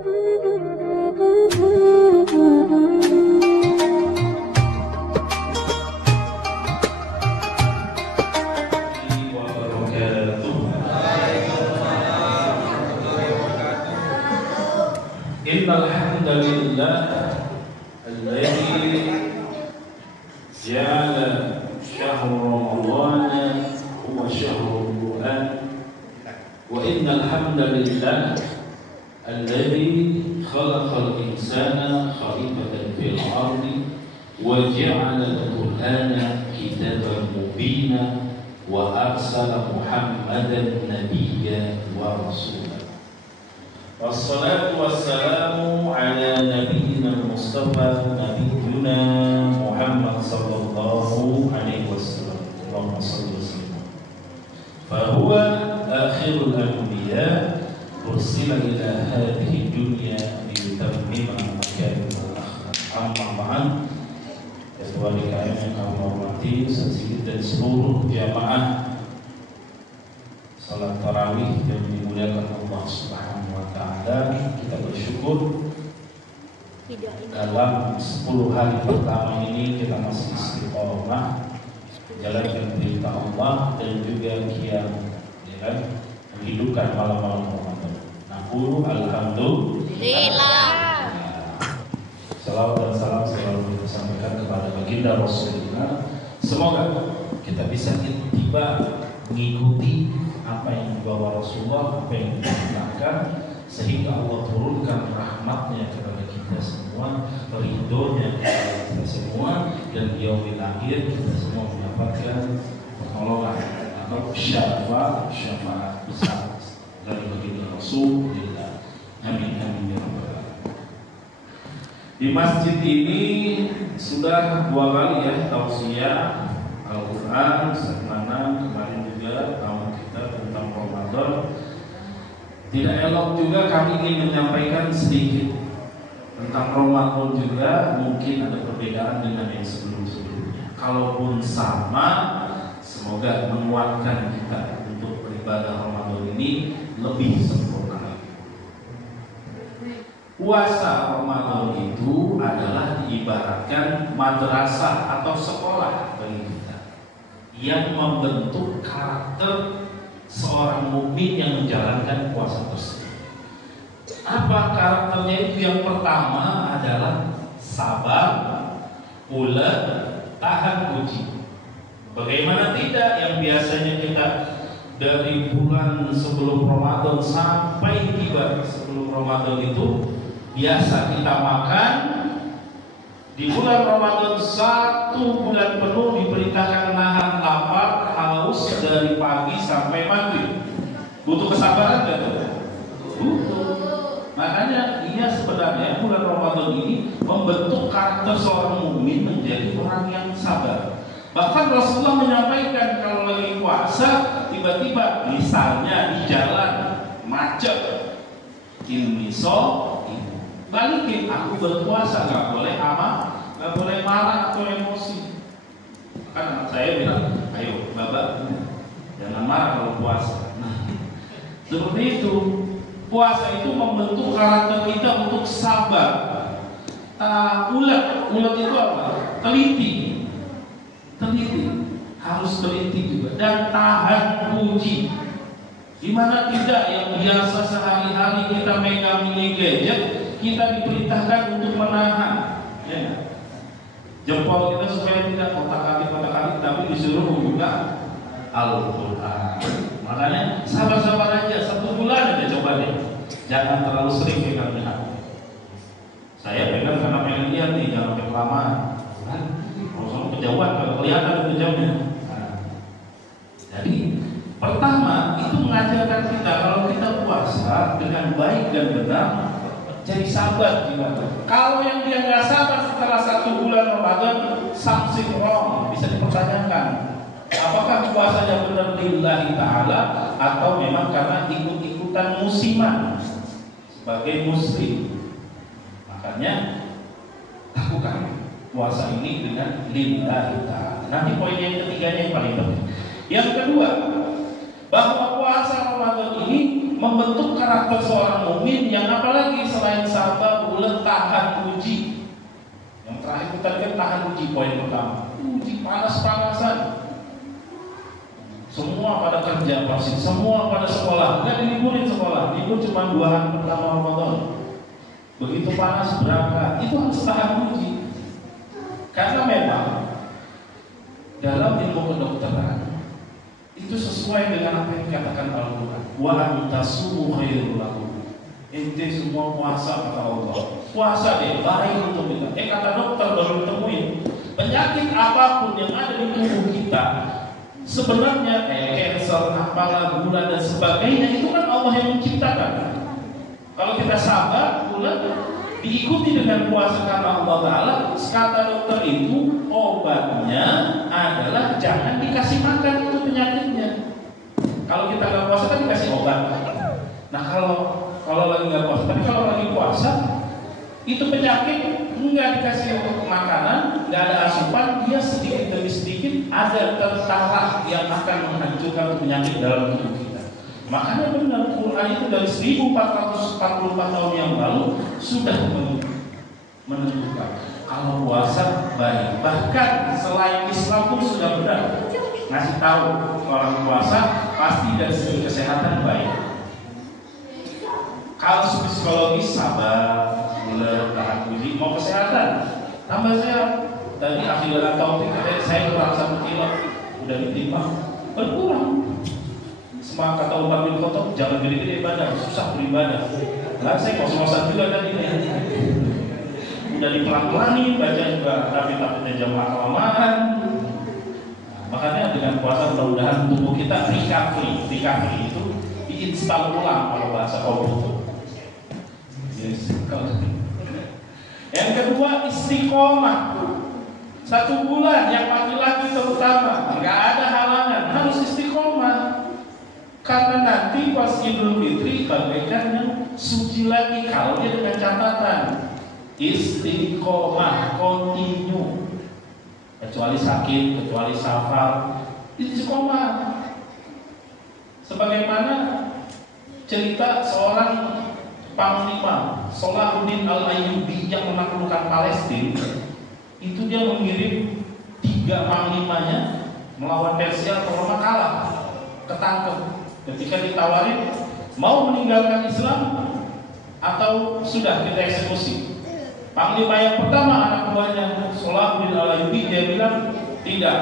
Innal hamdalillah alladzi ja'ala syahra ramadhana huwa syahrul Qur'an wa innal hamdalillah alladzi khalaqal insana khalifatan fil ardi wa ja'ala al-Qur'ana kitaban mubina wa arsala Muhammadan nabiyyan wa rasulan. Wassalatu wassalamu ala nabiyyina al-Mustafa nabiyyuna Muhammad sallallahu alaihi wasallam. Allahumma shalli wa sallim. Fa huwa akhirul anbiya ursila ila hadhihi dunya liyutammima makarimul akhlaq. Amma ba'd. Ketua DKM yang kami hormati, saksi dan seluruh jamaah salat tarawih yang dimuliakan Allah Subhanahu wa taala, kita bersyukur dalam 10 hari pertama ini kita masih istiqomah menjalankan perintah Allah dan juga qiyam, ya kan, menghidupkan malam-malam Ramadan. Naqulu alhamdulillah. Salawat dan salam selalu kita sampaikan kepada baginda Rasulullah. Semoga kita bisa tiba mengikuti apa yang dibawa Rasulullah, apa yang diperintahkan, sehingga Allah turunkan rahmatnya kepada kita semua, ridhonya kepada kita semua, dan di yaumil akhir kita semua mendapatkan pertolongan atau syafaat besar dari baginda Rasulullah. Amin amin ya rabbal alamin. Di masjid ini sudah 2 kali ya tausiah Al-Quran, mana kemarin juga tamu kita tentang Ramadan. Tidak elok juga kami ingin menyampaikan sedikit tentang Ramadan juga, mungkin ada perbedaan dengan yang sebelum-sebelumnya. Kalaupun sama, semoga menguatkan kita untuk beribadah Ramadan ini lebih sempurna lagi. Puasa Ramadan itu adalah diibaratkan madrasah atau sekolah bagi kita, yang membentuk karakter seorang mukmin yang menjalankan puasa tersebut. Apa karakternya itu? Yang pertama adalah sabar, ulet, tahan uji. Bagaimana tidak yang biasanya kita dari bulan sebelum Ramadan sampai tiba sebelum Ramadan itu biasa kita makan. Di bulan Ramadan 1 bulan penuh diperintahkan nahan lapar, haus dari pagi sampai maghrib. Butuh kesabaran gak tuh? Butuh. Makanya dia sebenarnya bulan Ramadan ini membentuk karakter seorang mukmin menjadi orang yang sabar. Bahkan Rasulullah menyampaikan kalau lagi puasa tiba-tiba misalnya di jalan macet, balikin, aku berpuasa, nggak boleh amarah, nggak boleh marah atau emosi. Kan saya bilang, ayo Bapak, jangan marah kalau puasa. Nah, seperti itu. Puasa itu membentuk karakter kita untuk sabar. Ulet itu apa? Teliti, harus teliti juga, dan tahan uji. Gimana tidak yang biasa sehari-hari kita megang mini gadget, kita diperintahkan untuk menahan, ya, jempol kita supaya tidak kotak-atik, tapi disuruh membuka Al-Quran. Makanya sabar-sabar aja, 1 bulan aja coba deh. Jangan terlalu sering pegang di HP. Saya pegang karena pengen lihat nih, jangan pakai kelamaan. Kalau kejauhan, kalau kelihatan kejauhnya. Nah, jadi pertama itu mengajarkan kita kalau kita puasa dengan baik dan benar, jadi sabar juga. Kalau yang dia nggak sabar setelah 1 bulan Ramadan, something wrong, bisa dipertanyakan. Apakah puasanya benar lillahi ta'ala atau memang karena ikut-ikutan musiman sebagai muslim. Makanya lakukan puasa ini dengan lillahi ta'ala. Nanti poin yang ketiganya yang paling penting. Yang kedua, bahwa puasa Ramadan ini membentuk karakter seorang mukmin yang apalagi selain sabar, bulan tahan uji. Yang terakhir kita kan tahan uji, poin pertama. Uji panas-panasan. Semua pada kerja pasti, semua pada sekolah. Nggak diliburin sekolah, libur cuma 2 hari pertama Ramadan. Begitu panas berangkat, itu harus tahan uji. Karena memang dalam ilmu kedokteran itu sesuai dengan apa yang dikatakan Al-Quran. Wa antasumu khairul lakum. Ente semua puasa kata Allah. Puasa deh, baik untuk kita. Kata dokter baru temuin penyakit apapun yang ada di tubuh kita, sebenarnya kayak cancer, apalah, gula dan sebagainya, itu kan Allah yang menciptakan. Kalau kita sabar, gula diikuti dengan puasa karena Allah Ta'ala, kata dokter itu obatnya adalah jangan dikasih makan itu penyakitnya. Kalau kita nggak puasa kan dikasih obat. Nah kalau lagi nggak puasa, tapi kalau lagi puasa itu penyakit nggak dikasih makanan, nggak ada asupan, dia sedikit demi sedikit ada tertarah yang akan menghancurkan penyakit dalam tubuh kita. Makanya benar Quran itu dari 1444 tahun yang lalu sudah menentukan kalau puasa baik. Bahkan selain Islam pun sudah benar ngasih tahu orang puasa pasti dari segi kesehatan baik. Kalau psikologis sabar, mulai tahan uji, mau kesehatan tambah sehat. Tadi akhirnya taufik saya kurang 1 kilo, udah ditimbang berkurang. Semua kata Umar bin Khattab, jangan gede-gede ibadah, susah beribadah. Lah saya kos-kosan juga tadi udah dipelan-pelanin, baca juga tapi jamaah kelamaan. Makanya dengan puasa mudah-mudahan tubuh kita recovery itu diinstal ulang kalau bahasa komputer. Yes. Yang kedua istiqomah. 1 bulan yang laki-laki terutama nggak ada halangan, harus istiqomah. Karena nanti pas Idul Fitri bagaikan yang suci lagi kalau dia dengan catatan istiqomah, continue. Kecuali sakit, kecuali safar, istiqomah. Sebagaimana cerita seorang panglima Salahuddin Al-Ayyubi yang menaklukkan Palestina, itu dia mengirim 3 panglimanya melawan Persia, Roma kalah, ketangkep. Ketika ditawarin mau meninggalkan Islam atau sudah kita eksekusi, panglima yang pertama anak buahnya Salahuddin Al-Ayyubi dia bilang tidak,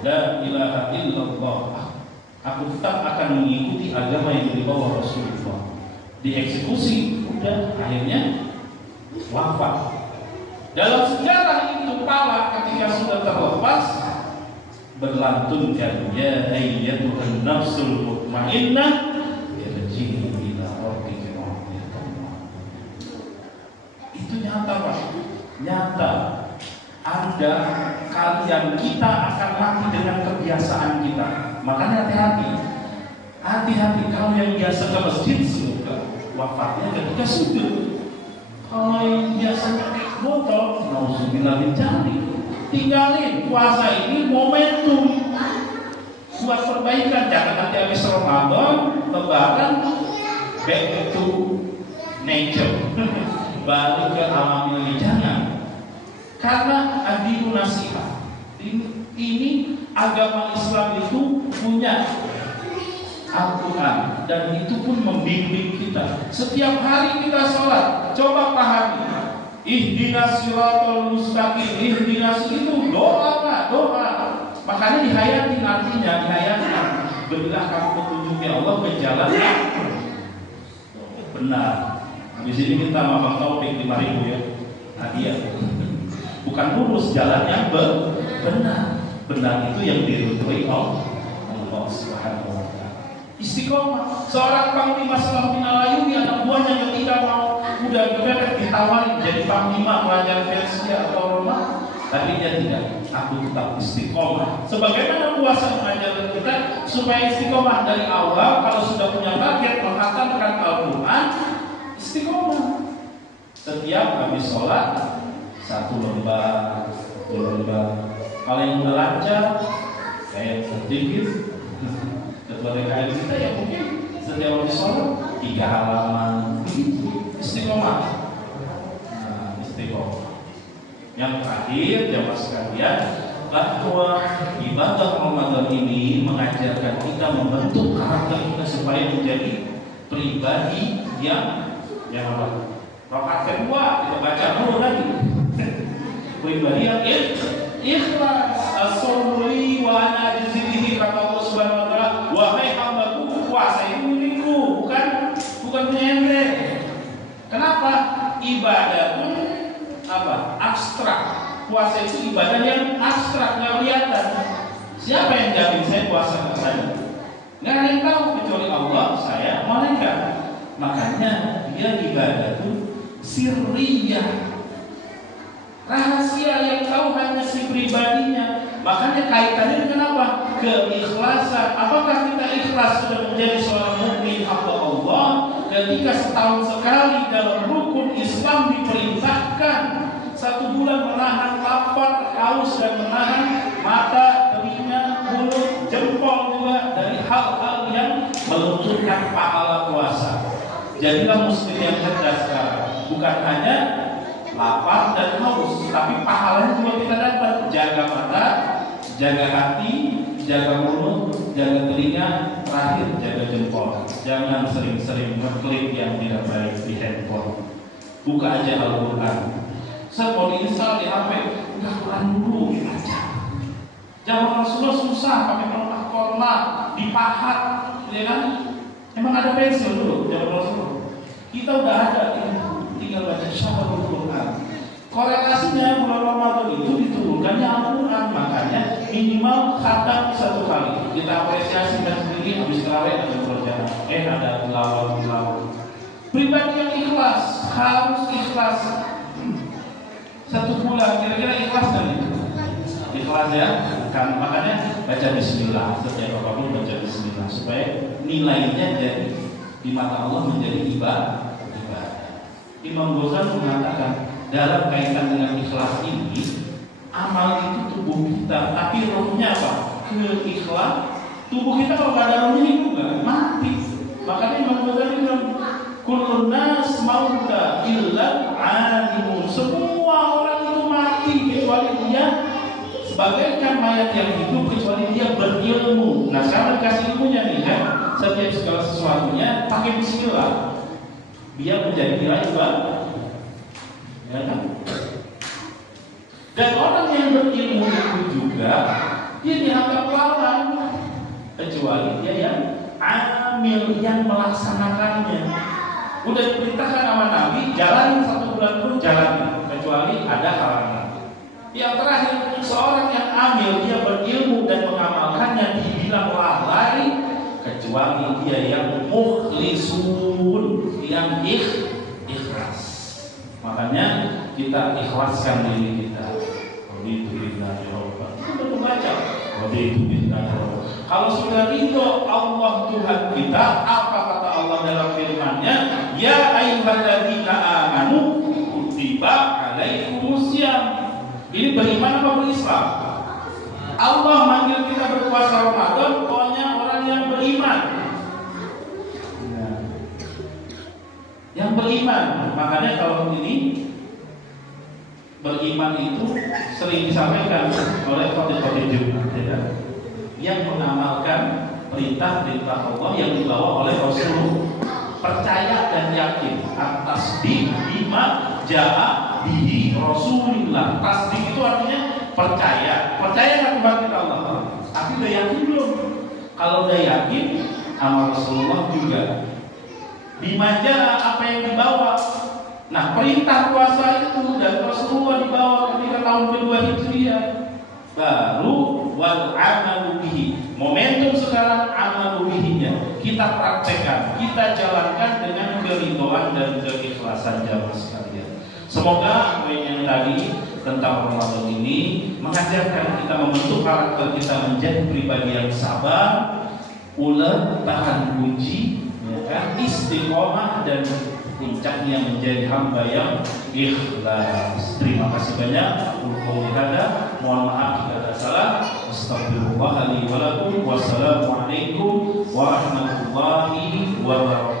la ilaha illallah, aku tetap akan mengikuti agama yang dibawa Rasulullah. Dieksekusi, udah akhirnya wafat. Dalam sejarah itu pala ketika sudah terlepas berlantunkan ya ayyatuhan nafsul mutmainnah irji'i ila rabbiki radiyatan. Itu nyata Pak, nyata. Ada kalian kita akan mati dengan kebiasaan kita. Makanya hati-hati kalau yang biasa ke masjid semoga wafatnya ketika sujud. Kalau yang biasa pakai botol, nauzubillah min dzalik, tinggalin. Puasa ini momentum buat perbaikan. Jangan nanti habis Ramadan, Lebaran, back to nature, balik ke alam ini. Jangan. Karena adinu nasihat. Ini agama Islam itu punya Al-Quran dan itu pun membimbing kita. Setiap hari kita sholat, coba pahami ihdinas siratal mustaqim. Ihdinas itu doa. Makanya dihayatin, artinya dihayatkan. Berilah kamu petunjuk ya Allah ke jalan yang benar. Di sini minta Mama Taufik 5.000 ya hadiah. Bukan lurus, jalan yang benar. Benar itu yang diridhoi Allah Subhanahu wa ta'ala. Istiqomah. Seorang panglima Salahuddin Al-Ayyubi anak buahnya ketika mau udah bebek ditawarin jadi panglima pelajar Persia atau Roma, tapi dia tidak. Aku tetap istiqomah. Sebagaimana puasa mengajarkan kita supaya istiqomah dari awal. Kalau sudah punya target menghatamkan Al-Quran, istiqomah. Setiap habis sholat 1 lembar, 2 lembar. Kalau yang udah lancar kayak sedikit ketua DKM kita ya mungkin setiap habis sholat 3 halaman. Istiqomah. istiqomah. Yang terakhir, jamaah sekalian, bahwa ibadah Ramadan ini mengajarkan kita membentuk karakter kita supaya menjadi pribadi yang apa? Rakaat kedua kita baca dulu lagi. Pribadi yang ikhlas, as-sawli wa ana ajzihi, kata Allah Subhanahu wa taala, wahai hambaku, puasa ini milikku, bukan penyembre. Kenapa? Ibadah pun apa? Abstrak. Puasa itu ibadah yang abstrak, nggak kelihatan. Siapa yang jamin saya puasa saya? Nggak ada yang tahu kecuali Allah. Saya malaikat. Makanya dia ibadah itu sirriyah, rahasia yang tahu hanya si pribadinya. Makanya kaitannya dengan apa? Keikhlasan. Apakah kita ikhlas sudah menjadi seorang mukmin hamba Allah ketika setahun sekali dalam rukun Islam diperintahkan 1 bulan menahan lapar, haus, dan menahan mata, telinga, mulut, jempol juga dari hal-hal yang melunturkan pahala puasa. Jadilah muslim yang cerdas sekarang. Bukan hanya lapar dan haus, tapi pahalanya juga kita dapat. Jaga mata, jaga hati, jaga mulut, jaga telinga, terakhir jaga jempol. Jangan sering-sering ngeklik yang tidak baik di handphone. Buka aja Al-Quran. Saya mau diinstal di HP, udah Quran dulu baca. Zaman Rasulullah susah pakai pelembah korma, dipahat, ya kan? Emang ada pensil dulu zaman Rasulullah. Kita udah ada, tinggal baca syahrul Quran. Korelasinya bulan Ramadan itu diturunkannya Al-Quran, makanya minimal khatam 1 kali. Kita apresiasi dan sendiri habis terawih ada perjalanan, ada tilawah. Pribadi yang ikhlas harus ikhlas. 1 bulan kira-kira ikhlas kan itu? Ikhlas ya, kan makanya baca Bismillah setiap apapun, baca Bismillah supaya nilainya jadi di mata Allah menjadi ibadah. Imam Ghazali mengatakan dalam kaitan dengan ikhlas ini, amal itu tubuh kita, tapi rohnya apa? Keikhlas. Tubuh kita kalau nggak ada rohnya juga mati. Makanya Imam Ghazali bilang, kullun nas mauta illa alimun. Semua orang itu mati kecuali dia sebagaikan mayat yang hidup, kecuali dia berilmu. Nah sekarang dikasih ilmunya nih kan, setiap segala sesuatunya pakai Bismillah, dia menjadi nilai ibadah, ya kan? Dan orang yang berilmu itu juga dia dianggap lalai, kecuali dia yang amil, yang melaksanakannya. Udah diperintahkan sama Nabi, jalanin 1 bulan pun jalanin, kecuali ada halangan. Yang terakhir, seorang yang amil, dia berilmu dan mengamalkannya, dibilang lalai, kecuali dia yang mukhlisun, yang ikhlas. Makanya kita ikhlaskan diri kita. Itu kita jawab. Kita membaca. Itu kita jawab. Kalau sudah ridho Allah Tuhan kita, apa kata Allah dalam firman-Nya? Ya ayyuhalladzina amanu kutiba alaikumusiyam. Ini beriman apa berislam? Allah manggil kita berpuasa Ramadan, pokoknya orang yang beriman. Yang beriman. Makanya kalau ini beriman itu sering disampaikan oleh khotib-khotib Jumat, ya, yang mengamalkan perintah-perintah Allah yang dibawa oleh Rasul, percaya dan yakin atas bima jaa bihi Rasulullah. Tasdik itu artinya percaya nggak kepada Allah, tapi udah yakin belum? Kalau udah yakin, amal Rasulullah juga bima jaa, apa yang dibawa. Nah, perintah puasa itu dan Rasulullah dibawa ketika tahun kedua Hijriah. Baru wal amalu bihi. Momentum sekarang amalu bihinya kita praktekkan, kita jalankan dengan keridhaan dan keikhlasan jamaah sekalian. Semoga poin yang tadi tentang Ramadan ini mengajarkan kita membentuk karakter kita menjadi pribadi yang sabar, ulet, tahan uji, ya kan, istiqomah, dan puncaknya menjadi hamba yang ikhlas. Terima kasih banyak. Mohon maaf jika ada salah. Astagfirullah li wa lakum. Wassalamualaikum warahmatullahi wabarakatuh.